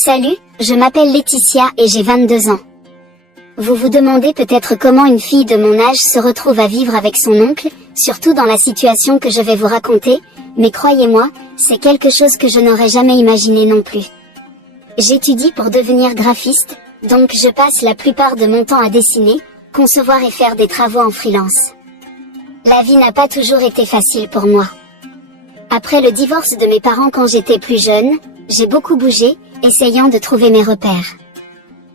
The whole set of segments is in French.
Salut, je m'appelle Laetitia et j'ai 22 ans. Vous vous demandez peut-être comment une fille de mon âge se retrouve à vivre avec son oncle, surtout dans la situation que je vais vous raconter, mais croyez-moi, c'est quelque chose que je n'aurais jamais imaginé non plus. J'étudie pour devenir graphiste, donc je passe la plupart de mon temps à dessiner, concevoir et faire des travaux en freelance. La vie n'a pas toujours été facile pour moi. Après le divorce de mes parents quand j'étais plus jeune, j'ai beaucoup bougé, essayant de trouver mes repères.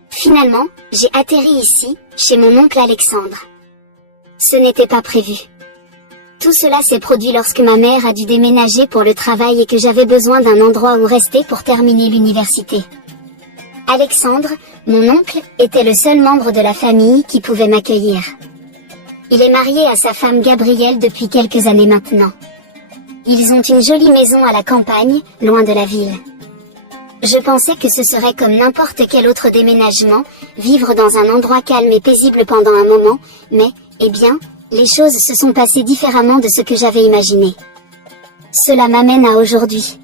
Finalement, j'ai atterri ici, chez mon oncle Alexandre. Ce n'était pas prévu. Tout cela s'est produit lorsque ma mère a dû déménager pour le travail et que j'avais besoin d'un endroit où rester pour terminer l'université. Alexandre, mon oncle, était le seul membre de la famille qui pouvait m'accueillir. Il est marié à sa femme Gabrielle depuis quelques années maintenant. Ils ont une jolie maison à la campagne, loin de la ville. Je pensais que ce serait comme n'importe quel autre déménagement, vivre dans un endroit calme et paisible pendant un moment, mais, eh bien, les choses se sont passées différemment de ce que j'avais imaginé. Cela m'amène à aujourd'hui.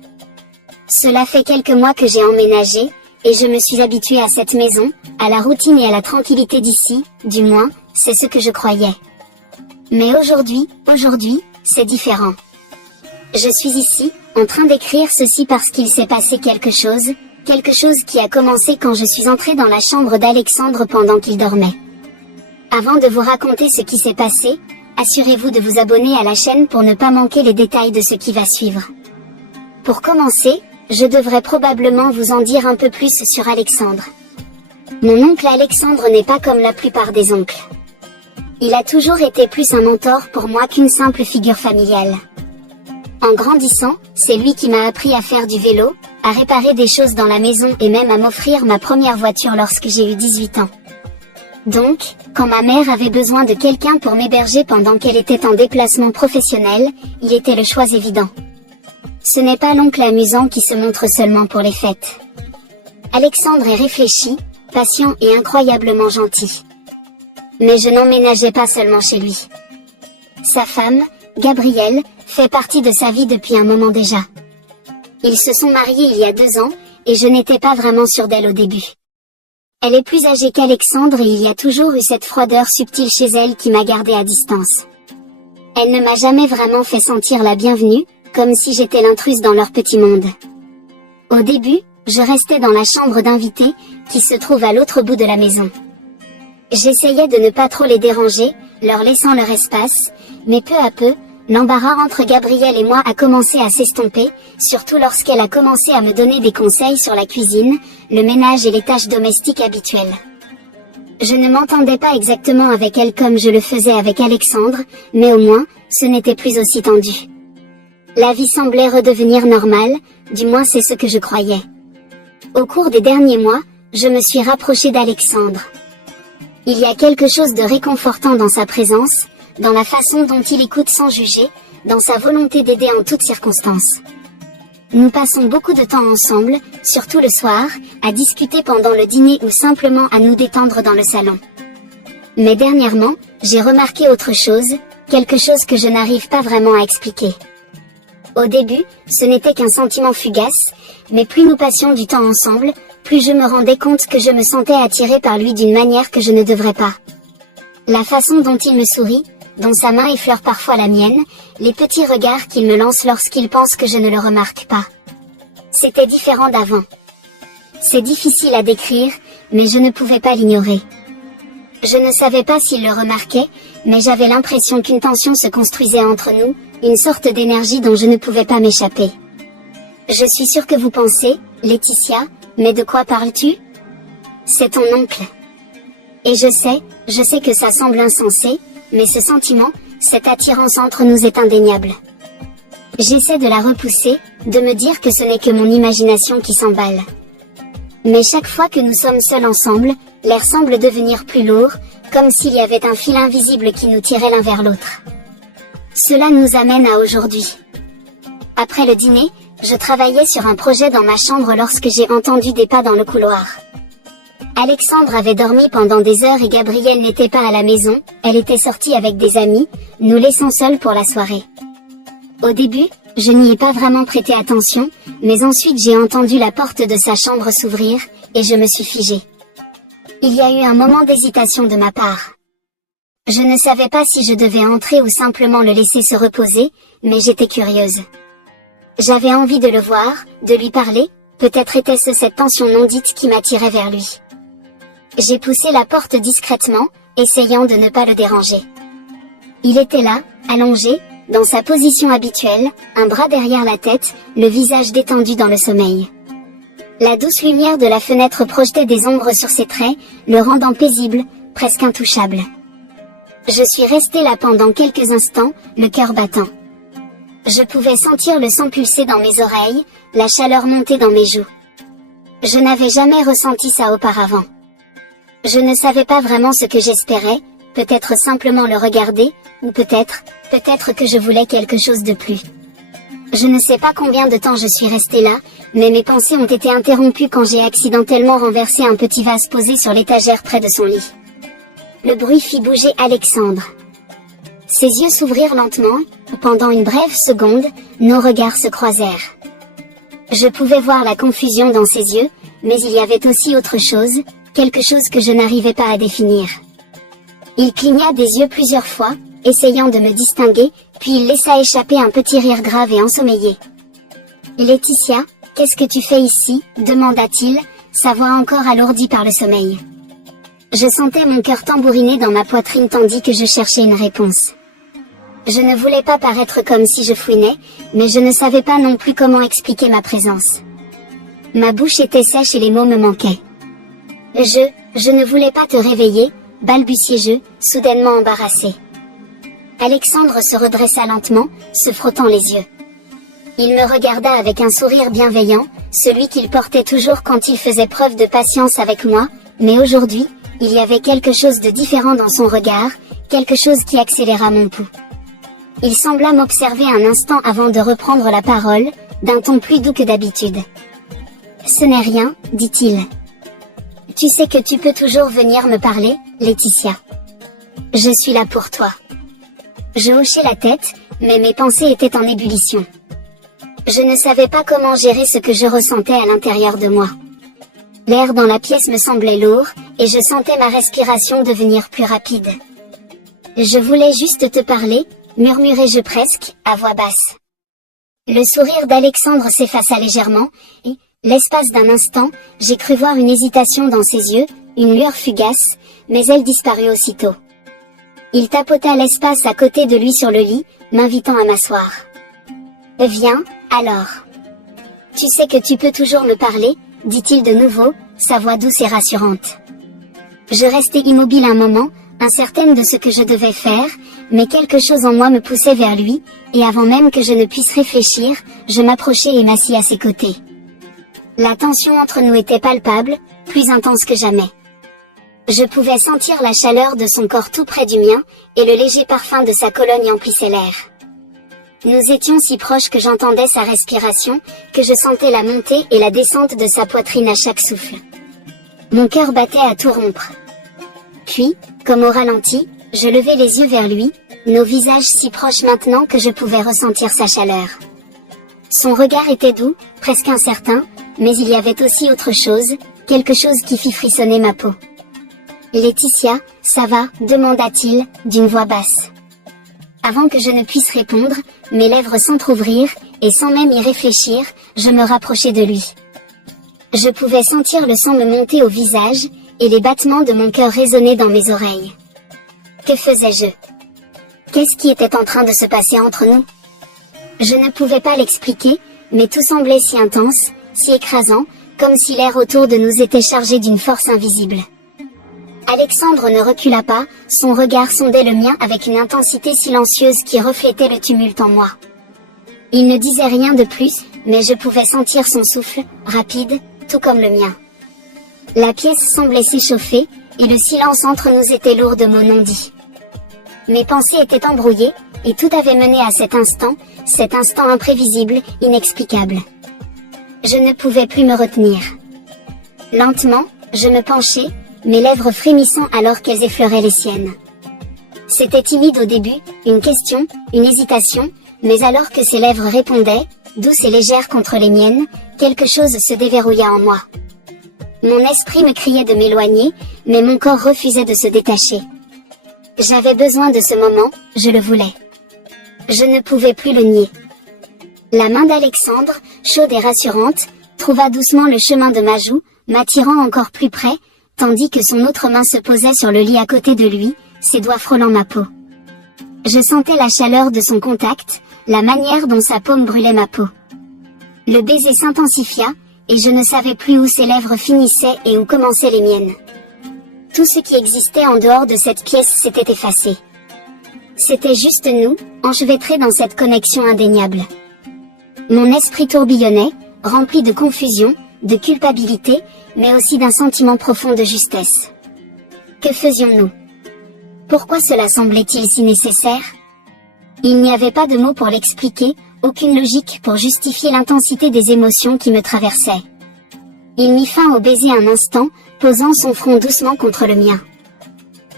Cela fait quelques mois que j'ai emménagé, et je me suis habituée à cette maison, à la routine et à la tranquillité d'ici, du moins, c'est ce que je croyais. Mais aujourd'hui, c'est différent. Je suis ici, en train d'écrire ceci parce qu'il s'est passé quelque chose qui a commencé quand je suis entrée dans la chambre d'Alexandre pendant qu'il dormait. Avant de vous raconter ce qui s'est passé, assurez-vous de vous abonner à la chaîne pour ne pas manquer les détails de ce qui va suivre. Pour commencer, je devrais probablement vous en dire un peu plus sur Alexandre. Mon oncle Alexandre n'est pas comme la plupart des oncles. Il a toujours été plus un mentor pour moi qu'une simple figure familiale. En grandissant, c'est lui qui m'a appris à faire du vélo, à réparer des choses dans la maison et même à m'offrir ma première voiture lorsque j'ai eu 18 ans. Donc, quand ma mère avait besoin de quelqu'un pour m'héberger pendant qu'elle était en déplacement professionnel, il était le choix évident. Ce n'est pas l'oncle amusant qui se montre seulement pour les fêtes. Alexandre est réfléchi, patient et incroyablement gentil. Mais je n'emménageais pas seulement chez lui. Sa femme, Gabrielle, fait partie de sa vie depuis un moment déjà. Ils se sont mariés il y a 2 ans, et je n'étais pas vraiment sûre d'elle au début. Elle est plus âgée qu'Alexandre et il y a toujours eu cette froideur subtile chez elle qui m'a gardée à distance. Elle ne m'a jamais vraiment fait sentir la bienvenue, comme si j'étais l'intruse dans leur petit monde. Au début, je restais dans la chambre d'invités, qui se trouve à l'autre bout de la maison. J'essayais de ne pas trop les déranger, leur laissant leur espace, mais peu à peu, l'embarras entre Gabrielle et moi a commencé à s'estomper, surtout lorsqu'elle a commencé à me donner des conseils sur la cuisine, le ménage et les tâches domestiques habituelles. Je ne m'entendais pas exactement avec elle comme je le faisais avec Alexandre, mais au moins, ce n'était plus aussi tendu. La vie semblait redevenir normale, du moins c'est ce que je croyais. Au cours des derniers mois, je me suis rapprochée d'Alexandre. Il y a quelque chose de réconfortant dans sa présence, dans la façon dont il écoute sans juger, dans sa volonté d'aider en toutes circonstances. Nous passons beaucoup de temps ensemble, surtout le soir, à discuter pendant le dîner ou simplement à nous détendre dans le salon. Mais dernièrement, j'ai remarqué autre chose, quelque chose que je n'arrive pas vraiment à expliquer. Au début, ce n'était qu'un sentiment fugace, mais plus nous passions du temps ensemble, plus je me rendais compte que je me sentais attirée par lui d'une manière que je ne devrais pas. La façon dont il me sourit, dont sa main effleure parfois la mienne, les petits regards qu'il me lance lorsqu'il pense que je ne le remarque pas. C'était différent d'avant. C'est difficile à décrire, mais je ne pouvais pas l'ignorer. Je ne savais pas s'il le remarquait, mais j'avais l'impression qu'une tension se construisait entre nous, une sorte d'énergie dont je ne pouvais pas m'échapper. Je suis sûre que vous pensez, Laetitia, mais de quoi parles-tu? C'est ton oncle. Et je sais que ça semble insensé, mais ce sentiment, cette attirance entre nous est indéniable. J'essaie de la repousser, de me dire que ce n'est que mon imagination qui s'emballe. Mais chaque fois que nous sommes seuls ensemble, l'air semble devenir plus lourd, comme s'il y avait un fil invisible qui nous tirait l'un vers l'autre. Cela nous amène à aujourd'hui. Après le dîner, je travaillais sur un projet dans ma chambre lorsque j'ai entendu des pas dans le couloir. Alexandre avait dormi pendant des heures et Gabrielle n'était pas à la maison, elle était sortie avec des amis, nous laissant seuls pour la soirée. Au début, Je n'y ai pas vraiment prêté attention, mais ensuite j'ai entendu la porte de sa chambre s'ouvrir, et je me suis figée. Il y a eu un moment d'hésitation de ma part. Je ne savais pas si je devais entrer ou simplement le laisser se reposer, mais j'étais curieuse. J'avais envie de le voir, de lui parler, peut-être était-ce cette tension non dite qui m'attirait vers lui. J'ai poussé la porte discrètement, essayant de ne pas le déranger. Il était là, allongé, dans sa position habituelle, un bras derrière la tête, le visage détendu dans le sommeil. La douce lumière de la fenêtre projetait des ombres sur ses traits, le rendant paisible, presque intouchable. Je suis restée là pendant quelques instants, le cœur battant. Je pouvais sentir le sang pulser dans mes oreilles, la chaleur monter dans mes joues. Je n'avais jamais ressenti ça auparavant. Je ne savais pas vraiment ce que j'espérais, peut-être simplement le regarder, ou peut-être que je voulais quelque chose de plus. Je ne sais pas combien de temps je suis restée là, mais mes pensées ont été interrompues quand j'ai accidentellement renversé un petit vase posé sur l'étagère près de son lit. Le bruit fit bouger Alexandre. Ses yeux s'ouvrirent lentement, pendant une brève seconde, nos regards se croisèrent. Je pouvais voir la confusion dans ses yeux, mais il y avait aussi autre chose, quelque chose que je n'arrivais pas à définir. Il cligna des yeux plusieurs fois, essayant de me distinguer, puis il laissa échapper un petit rire grave et ensommeillé. « Laetitia, qu'est-ce que tu fais ici ?» demanda-t-il, sa voix encore alourdie par le sommeil. Je sentais mon cœur tambouriner dans ma poitrine tandis que je cherchais une réponse. Je ne voulais pas paraître comme si je fouinais, mais je ne savais pas non plus comment expliquer ma présence. Ma bouche était sèche et les mots me manquaient. Je ne voulais pas te réveiller, balbutiai-je, soudainement embarrassé. Alexandre se redressa lentement, se frottant les yeux. Il me regarda avec un sourire bienveillant, celui qu'il portait toujours quand il faisait preuve de patience avec moi, mais aujourd'hui, il y avait quelque chose de différent dans son regard, quelque chose qui accéléra mon pouls. Il sembla m'observer un instant avant de reprendre la parole, d'un ton plus doux que d'habitude. « Ce n'est rien, dit-il. Tu sais que tu peux toujours venir me parler, Laetitia. Je suis là pour toi. » Je hochai la tête, mais mes pensées étaient en ébullition. Je ne savais pas comment gérer ce que je ressentais à l'intérieur de moi. L'air dans la pièce me semblait lourd, et je sentais ma respiration devenir plus rapide. « Je voulais juste te parler, » murmurai-je presque, à voix basse. Le sourire d'Alexandre s'effaça légèrement, et, l'espace d'un instant, j'ai cru voir une hésitation dans ses yeux, une lueur fugace, mais elle disparut aussitôt. Il tapota l'espace à côté de lui sur le lit, m'invitant à m'asseoir. « Viens, alors. Tu sais que tu peux toujours me parler, » dit-il de nouveau, sa voix douce et rassurante. Je restai immobile un moment, incertaine de ce que je devais faire, mais quelque chose en moi me poussait vers lui, et avant même que je ne puisse réfléchir, je m'approchai et m'assis à ses côtés. La tension entre nous était palpable, plus intense que jamais. Je pouvais sentir la chaleur de son corps tout près du mien, et le léger parfum de sa colonne emplissait l'air. Nous étions si proches que j'entendais sa respiration, que je sentais la montée et la descente de sa poitrine à chaque souffle. Mon cœur battait à tout rompre. Puis, comme au ralenti, je levai les yeux vers lui, nos visages si proches maintenant que je pouvais ressentir sa chaleur. Son regard était doux, presque incertain, mais il y avait aussi autre chose, quelque chose qui fit frissonner ma peau. « Laetitia, ça va ?» demanda-t-il, d'une voix basse. Avant que je ne puisse répondre, mes lèvres s'entr'ouvrirent, et sans même y réfléchir, je me rapprochai de lui. Je pouvais sentir le sang me monter au visage, et les battements de mon cœur résonnaient dans mes oreilles. Que faisais-je? Qu'est-ce qui était en train de se passer entre nous? Je ne pouvais pas l'expliquer, mais tout semblait si intense, si écrasant, comme si l'air autour de nous était chargé d'une force invisible. Alexandre ne recula pas, son regard sondait le mien avec une intensité silencieuse qui reflétait le tumulte en moi. Il ne disait rien de plus, mais je pouvais sentir son souffle, rapide, tout comme le mien. La pièce semblait s'échauffer, et le silence entre nous était lourd de mots non dits. Mes pensées étaient embrouillées, et tout avait mené à cet instant imprévisible, inexplicable. Je ne pouvais plus me retenir. Lentement, je me penchai, mes lèvres frémissant alors qu'elles effleuraient les siennes. C'était timide au début, une question, une hésitation, Mais alors que ses lèvres répondaient, douces et légères contre les miennes, quelque chose se déverrouilla en moi. Mon esprit me criait de m'éloigner, mais mon corps refusait de se détacher. J'avais besoin de ce moment, je le voulais. Je ne pouvais plus le nier. La main d'Alexandre, chaude et rassurante, trouva doucement le chemin de ma joue, m'attirant encore plus près, tandis que son autre main se posait sur le lit à côté de lui, ses doigts frôlant ma peau. Je sentais la chaleur de son contact, la manière dont sa paume brûlait ma peau. Le baiser s'intensifia, et je ne savais plus où ses lèvres finissaient et où commençaient les miennes. Tout ce qui existait en dehors de cette pièce s'était effacé. C'était juste nous, enchevêtrés dans cette connexion indéniable. Mon esprit tourbillonnait, rempli de confusion, de culpabilité, mais aussi d'un sentiment profond de justesse. Que faisions-nous? Pourquoi cela semblait-il si nécessaire? Il n'y avait pas de mots pour l'expliquer, aucune logique pour justifier l'intensité des émotions qui me traversaient. Il mit fin au baiser un instant, posant son front doucement contre le mien.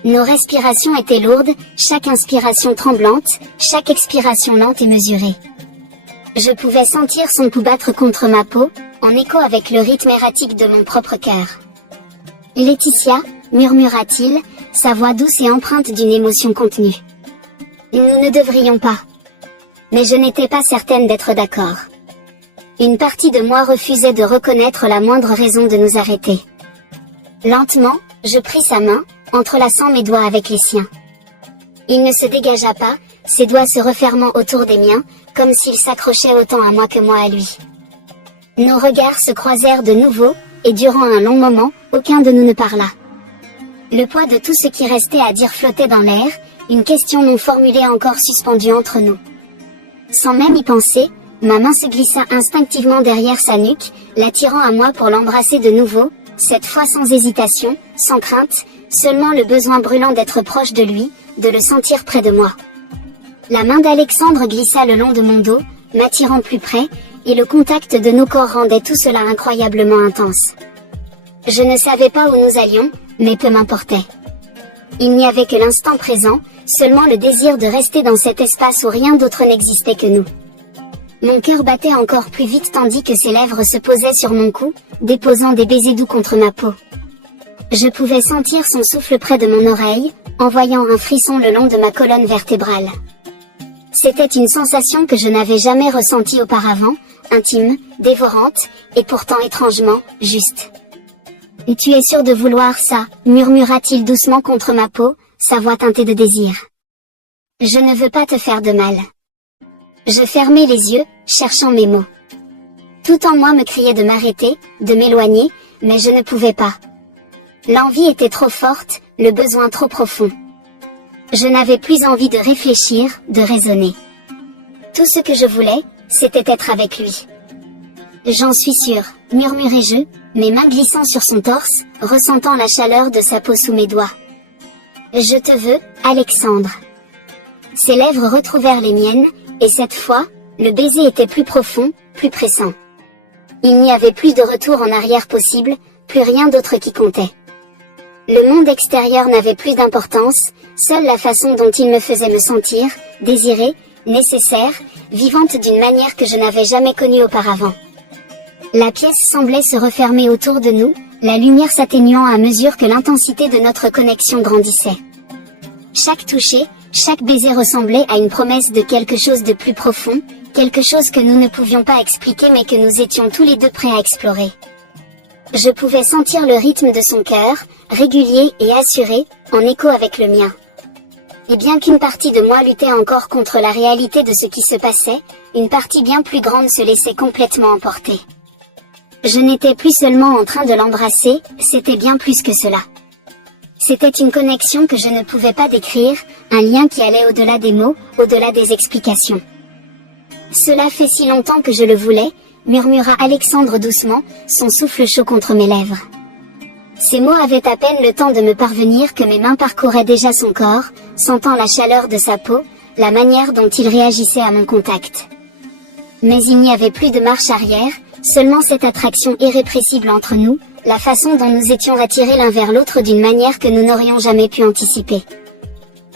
Nos respirations étaient lourdes, chaque inspiration tremblante, chaque expiration lente et mesurée. Je pouvais sentir son pouls battre contre ma peau, en écho avec le rythme erratique de mon propre cœur. « Laetitia » murmura-t-il, sa voix douce et empreinte d'une émotion contenue. « Nous ne devrions pas. » Mais je n'étais pas certaine d'être d'accord. Une partie de moi refusait de reconnaître la moindre raison de nous arrêter. Lentement, je pris sa main, entrelaçant mes doigts avec les siens. Il ne se dégagea pas, ses doigts se refermant autour des miens, comme s'ils s'accrochaient autant à moi que moi à lui. Nos regards se croisèrent de nouveau, et durant un long moment, aucun de nous ne parla. Le poids de tout ce qui restait à dire flottait dans l'air, une question non formulée encore suspendue entre nous. Sans même y penser, ma main se glissa instinctivement derrière sa nuque, l'attirant à moi pour l'embrasser de nouveau, cette fois sans hésitation, sans crainte, seulement le besoin brûlant d'être proche de lui, de le sentir près de moi. La main d'Alexandre glissa le long de mon dos, m'attirant plus près, et le contact de nos corps rendait tout cela incroyablement intense. Je ne savais pas où nous allions, mais peu m'importait. Il n'y avait que l'instant présent, seulement le désir de rester dans cet espace où rien d'autre n'existait que nous. Mon cœur battait encore plus vite tandis que ses lèvres se posaient sur mon cou, déposant des baisers doux contre ma peau. Je pouvais sentir son souffle près de mon oreille, envoyant un frisson le long de ma colonne vertébrale. C'était une sensation que je n'avais jamais ressentie auparavant, intime, dévorante, et pourtant étrangement, juste. « Et tu es sûr de vouloir ça ?» murmura-t-il doucement contre ma peau, sa voix teintée de désir. « Je ne veux pas te faire de mal. » Je fermai les yeux, cherchant mes mots. Tout en moi me criait de m'arrêter, de m'éloigner, mais je ne pouvais pas. L'envie était trop forte, le besoin trop profond. Je n'avais plus envie de réfléchir, de raisonner. Tout ce que je voulais, c'était être avec lui. « J'en suis sûre », murmurai-je, mes mains glissant sur son torse, ressentant la chaleur de sa peau sous mes doigts. « Je te veux, Alexandre. » Ses lèvres retrouvèrent les miennes, et cette fois, le baiser était plus profond, plus pressant. Il n'y avait plus de retour en arrière possible, plus rien d'autre qui comptait. Le monde extérieur n'avait plus d'importance, seule la façon dont il me faisait me sentir, désirée, nécessaire, vivante d'une manière que je n'avais jamais connue auparavant. La pièce semblait se refermer autour de nous, la lumière s'atténuant à mesure que l'intensité de notre connexion grandissait. Chaque toucher, chaque baiser ressemblait à une promesse de quelque chose de plus profond, quelque chose que nous ne pouvions pas expliquer mais que nous étions tous les deux prêts à explorer. Je pouvais sentir le rythme de son cœur, régulier et assuré, en écho avec le mien. Et bien qu'une partie de moi luttait encore contre la réalité de ce qui se passait, une partie bien plus grande se laissait complètement emporter. Je n'étais plus seulement en train de l'embrasser, c'était bien plus que cela. C'était une connexion que je ne pouvais pas décrire, un lien qui allait au-delà des mots, au-delà des explications. « Cela fait si longtemps que je le voulais », murmura Alexandre doucement, son souffle chaud contre mes lèvres. Ces mots avaient à peine le temps de me parvenir que mes mains parcouraient déjà son corps, sentant la chaleur de sa peau, la manière dont il réagissait à mon contact. Mais il n'y avait plus de marche arrière, seulement cette attraction irrépressible entre nous, la façon dont nous étions attirés l'un vers l'autre d'une manière que nous n'aurions jamais pu anticiper.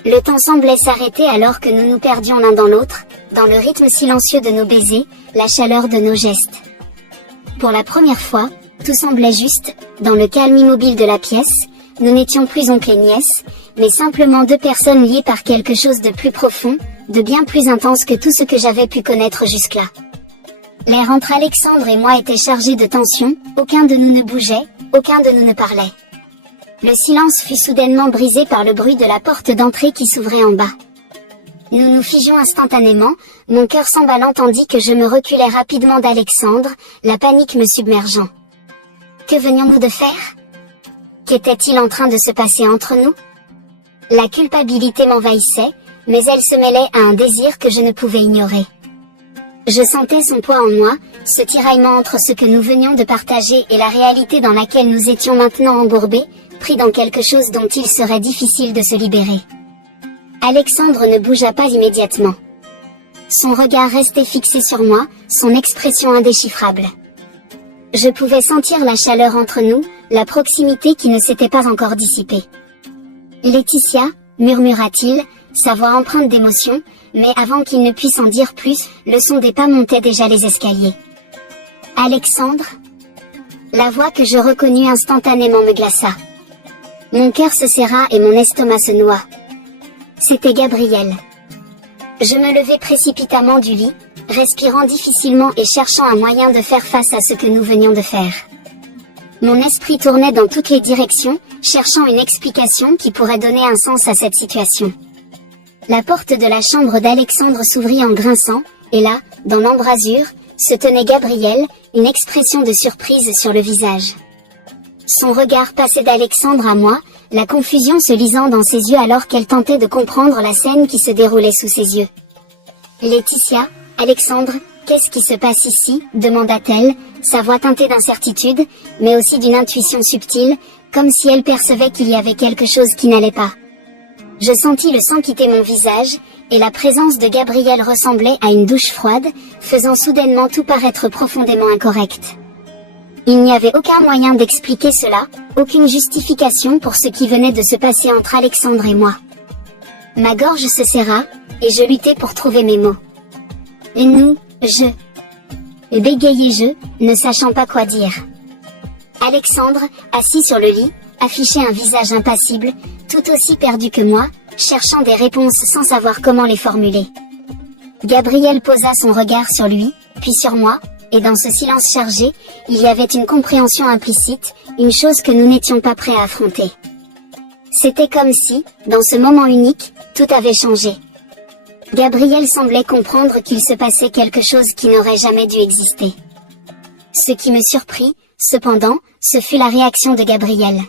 Le temps semblait s'arrêter alors que nous nous perdions l'un dans l'autre, dans le rythme silencieux de nos baisers, la chaleur de nos gestes. Pour la première fois, tout semblait juste, dans le calme immobile de la pièce, nous n'étions plus oncle et nièce, mais simplement deux personnes liées par quelque chose de plus profond, de bien plus intense que tout ce que j'avais pu connaître jusque-là. L'air entre Alexandre et moi était chargé de tension, aucun de nous ne bougeait, aucun de nous ne parlait. Le silence fut soudainement brisé par le bruit de la porte d'entrée qui s'ouvrait en bas. Nous nous figeons instantanément, mon cœur s'emballant tandis que je me reculais rapidement d'Alexandre, la panique me submergeant. Que venions-nous de faire? Qu'était-il en train de se passer entre nous? La culpabilité m'envahissait, mais elle se mêlait à un désir que je ne pouvais ignorer. Je sentais son poids en moi, ce tiraillement entre ce que nous venions de partager et la réalité dans laquelle nous étions maintenant embourbés, pris dans quelque chose dont il serait difficile de se libérer. Alexandre ne bougea pas immédiatement. Son regard restait fixé sur moi, son expression indéchiffrable. Je pouvais sentir la chaleur entre nous, la proximité qui ne s'était pas encore dissipée. « Laetitia » murmura-t-il, sa voix empreinte d'émotion, mais avant qu'il ne puisse en dire plus, le son des pas montait déjà les escaliers. « Alexandre ?» La voix que je reconnus instantanément me glaça. Mon cœur se serra et mon estomac se noua. C'était Gabriel. Je me levai précipitamment du lit, respirant difficilement et cherchant un moyen de faire face à ce que nous venions de faire. Mon esprit tournait dans toutes les directions, cherchant une explication qui pourrait donner un sens à cette situation. La porte de la chambre d'Alexandre s'ouvrit en grinçant, et là, dans l'embrasure, se tenait Gabriel, une expression de surprise sur le visage. Son regard passait d'Alexandre à moi, la confusion se lisant dans ses yeux alors qu'elle tentait de comprendre la scène qui se déroulait sous ses yeux. « Laetitia, Alexandre, qu'est-ce qui se passe ici ?» demanda-t-elle, sa voix teintée d'incertitude, mais aussi d'une intuition subtile, comme si elle percevait qu'il y avait quelque chose qui n'allait pas. Je sentis le sang quitter mon visage, et la présence de Gabriel ressemblait à une douche froide, faisant soudainement tout paraître profondément incorrect. Il n'y avait aucun moyen d'expliquer cela, aucune justification pour ce qui venait de se passer entre Alexandre et moi. Ma gorge se serra, et je luttai pour trouver mes mots. Bégayai-je, ne sachant pas quoi dire. Alexandre, assis sur le lit, affichait un visage impassible, tout aussi perdu que moi, cherchant des réponses sans savoir comment les formuler. Gabriel posa son regard sur lui, puis sur moi, et dans ce silence chargé, il y avait une compréhension implicite, une chose que nous n'étions pas prêts à affronter. C'était comme si, dans ce moment unique, tout avait changé. Gabriel semblait comprendre qu'il se passait quelque chose qui n'aurait jamais dû exister. Ce qui me surprit, cependant, ce fut la réaction de Gabriel.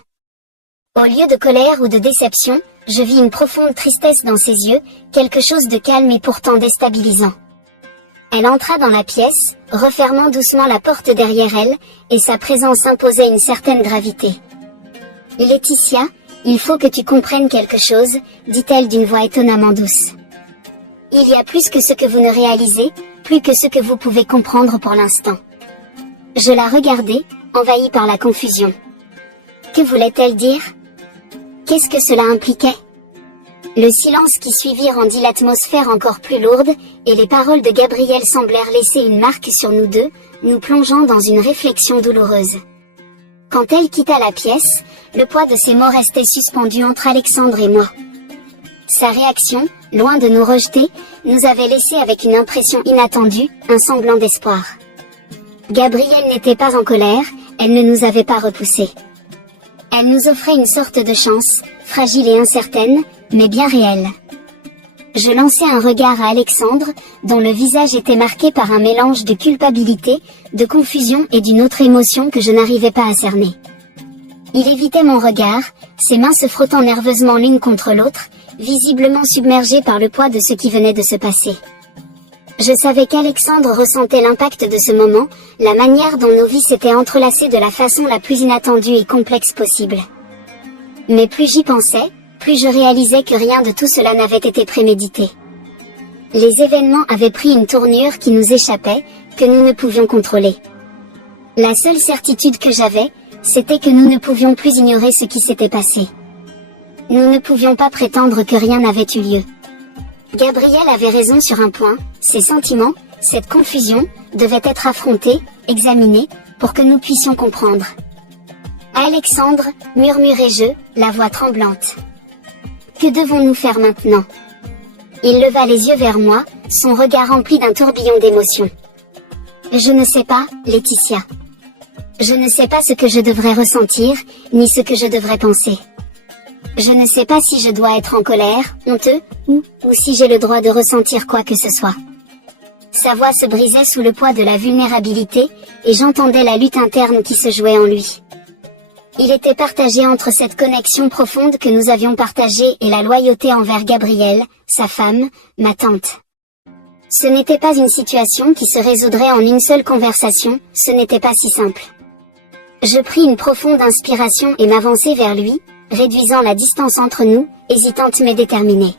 Au lieu de colère ou de déception, je vis une profonde tristesse dans ses yeux, quelque chose de calme et pourtant déstabilisant. Elle entra dans la pièce, refermant doucement la porte derrière elle, et sa présence imposait une certaine gravité. « Laetitia, il faut que tu comprennes quelque chose, » dit-elle d'une voix étonnamment douce. « Il y a plus que ce que vous ne réalisez, plus que ce que vous pouvez comprendre pour l'instant. » Je la regardai, envahie par la confusion. Que voulait-elle dire? Qu'est-ce que cela impliquait? Le silence qui suivit rendit l'atmosphère encore plus lourde, et les paroles de Gabriel semblèrent laisser une marque sur nous deux, nous plongeant dans une réflexion douloureuse. Quand elle quitta la pièce, le poids de ses mots restait suspendu entre Alexandre et moi. Sa réaction, loin de nous rejeter, nous avait laissé avec une impression inattendue, un semblant d'espoir. Gabrielle n'était pas en colère, elle ne nous avait pas repoussés. Elle nous offrait une sorte de chance, fragile et incertaine, mais bien réelle. Je lançai un regard à Alexandre, dont le visage était marqué par un mélange de culpabilité, de confusion et d'une autre émotion que je n'arrivais pas à cerner. Il évitait mon regard, ses mains se frottant nerveusement l'une contre l'autre, visiblement submergé par le poids de ce qui venait de se passer. Je savais qu'Alexandre ressentait l'impact de ce moment, la manière dont nos vies s'étaient entrelacées de la façon la plus inattendue et complexe possible. Mais plus j'y pensais, plus je réalisais que rien de tout cela n'avait été prémédité. Les événements avaient pris une tournure qui nous échappait, que nous ne pouvions contrôler. La seule certitude que j'avais, c'était que nous ne pouvions plus ignorer ce qui s'était passé. Nous ne pouvions pas prétendre que rien n'avait eu lieu. Gabriel avait raison sur un point, ses sentiments, cette confusion, devaient être affrontés, examinés, pour que nous puissions comprendre. Alexandre, murmurai-je, la voix tremblante. Que devons-nous faire maintenant? Il leva les yeux vers moi, son regard rempli d'un tourbillon d'émotions. Je ne sais pas, Laetitia. Je ne sais pas ce que je devrais ressentir, ni ce que je devrais penser. Je ne sais pas si je dois être en colère, honteux, ou si j'ai le droit de ressentir quoi que ce soit. Sa voix se brisait sous le poids de la vulnérabilité, et j'entendais la lutte interne qui se jouait en lui. Il était partagé entre cette connexion profonde que nous avions partagée et la loyauté envers Gabrielle, sa femme, ma tante. Ce n'était pas une situation qui se résoudrait en une seule conversation, ce n'était pas si simple. Je pris une profonde inspiration et m'avançai vers lui, réduisant la distance entre nous, hésitante mais déterminée.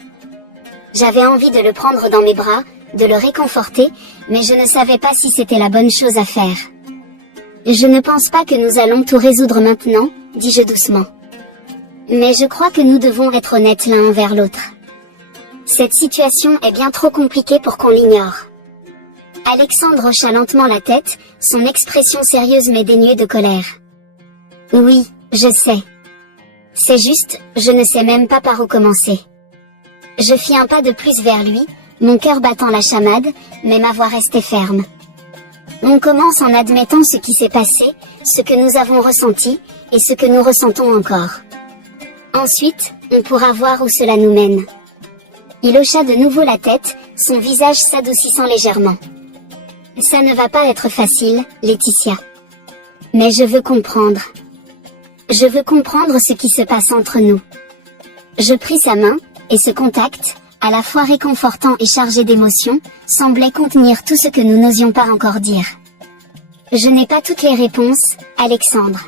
J'avais envie de le prendre dans mes bras, de le réconforter, mais je ne savais pas si c'était la bonne chose à faire. Je ne pense pas que nous allons tout résoudre maintenant, dis-je doucement. Mais je crois que nous devons être honnêtes l'un envers l'autre. Cette situation est bien trop compliquée pour qu'on l'ignore. Alexandre hocha lentement la tête, son expression sérieuse mais dénuée de colère. Oui, je sais. C'est juste, je ne sais même pas par où commencer. Je fis un pas de plus vers lui, mon cœur battant la chamade, mais ma voix restait ferme. On commence en admettant ce qui s'est passé, ce que nous avons ressenti, et ce que nous ressentons encore. Ensuite, on pourra voir où cela nous mène. Il hocha de nouveau la tête, son visage s'adoucissant légèrement. Ça ne va pas être facile, Laetitia. Mais je veux comprendre. Je veux comprendre ce qui se passe entre nous. Je pris sa main, et ce contact, à la fois réconfortant et chargé d'émotions, semblait contenir tout ce que nous n'osions pas encore dire. Je n'ai pas toutes les réponses, Alexandre.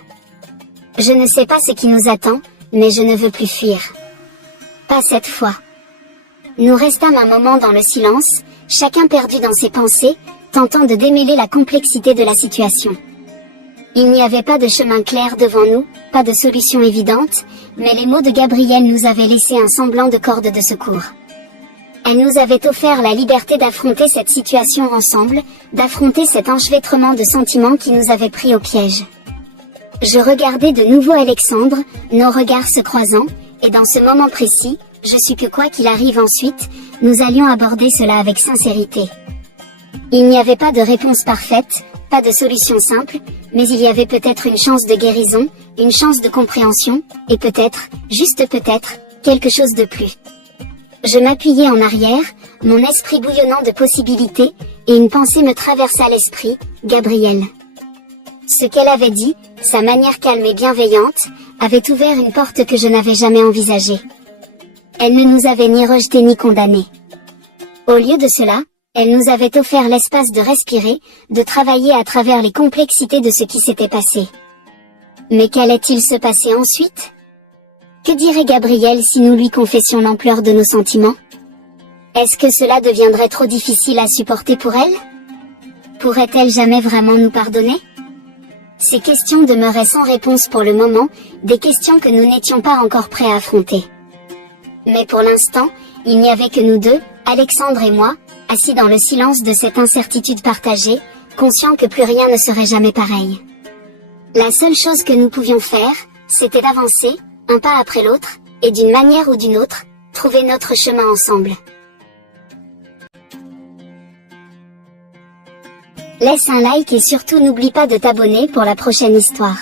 Je ne sais pas ce qui nous attend, mais je ne veux plus fuir. Pas cette fois. Nous restâmes un moment dans le silence, chacun perdu dans ses pensées, tentant de démêler la complexité de la situation. Il n'y avait pas de chemin clair devant nous, pas de solution évidente, mais les mots de Gabrielle nous avaient laissé un semblant de corde de secours. Elle nous avait offert la liberté d'affronter cette situation ensemble, d'affronter cet enchevêtrement de sentiments qui nous avait pris au piège. Je regardais de nouveau Alexandre, nos regards se croisant, et dans ce moment précis, je sus que quoi qu'il arrive ensuite, nous allions aborder cela avec sincérité. Il n'y avait pas de réponse parfaite, pas de solution simple, mais il y avait peut-être une chance de guérison, une chance de compréhension, et peut-être, juste peut-être, quelque chose de plus. Je m'appuyai en arrière, mon esprit bouillonnant de possibilités, et une pensée me traversa l'esprit, Gabrielle. Ce qu'elle avait dit, sa manière calme et bienveillante, avait ouvert une porte que je n'avais jamais envisagée. Elle ne nous avait ni rejetés ni condamnés. Au lieu de cela, elle nous avait offert l'espace de respirer, de travailler à travers les complexités de ce qui s'était passé. Mais qu'allait-il se passer ensuite? Que dirait Gabrielle si nous lui confessions l'ampleur de nos sentiments? Est-ce que cela deviendrait trop difficile à supporter pour elle? Pourrait-elle jamais vraiment nous pardonner? Ces questions demeuraient sans réponse pour le moment, des questions que nous n'étions pas encore prêts à affronter. Mais pour l'instant, il n'y avait que nous deux, Alexandre et moi, assis dans le silence de cette incertitude partagée, conscients que plus rien ne serait jamais pareil. La seule chose que nous pouvions faire, c'était d'avancer, un pas après l'autre, et d'une manière ou d'une autre, trouver notre chemin ensemble. Laisse un like et surtout n'oublie pas de t'abonner pour la prochaine histoire.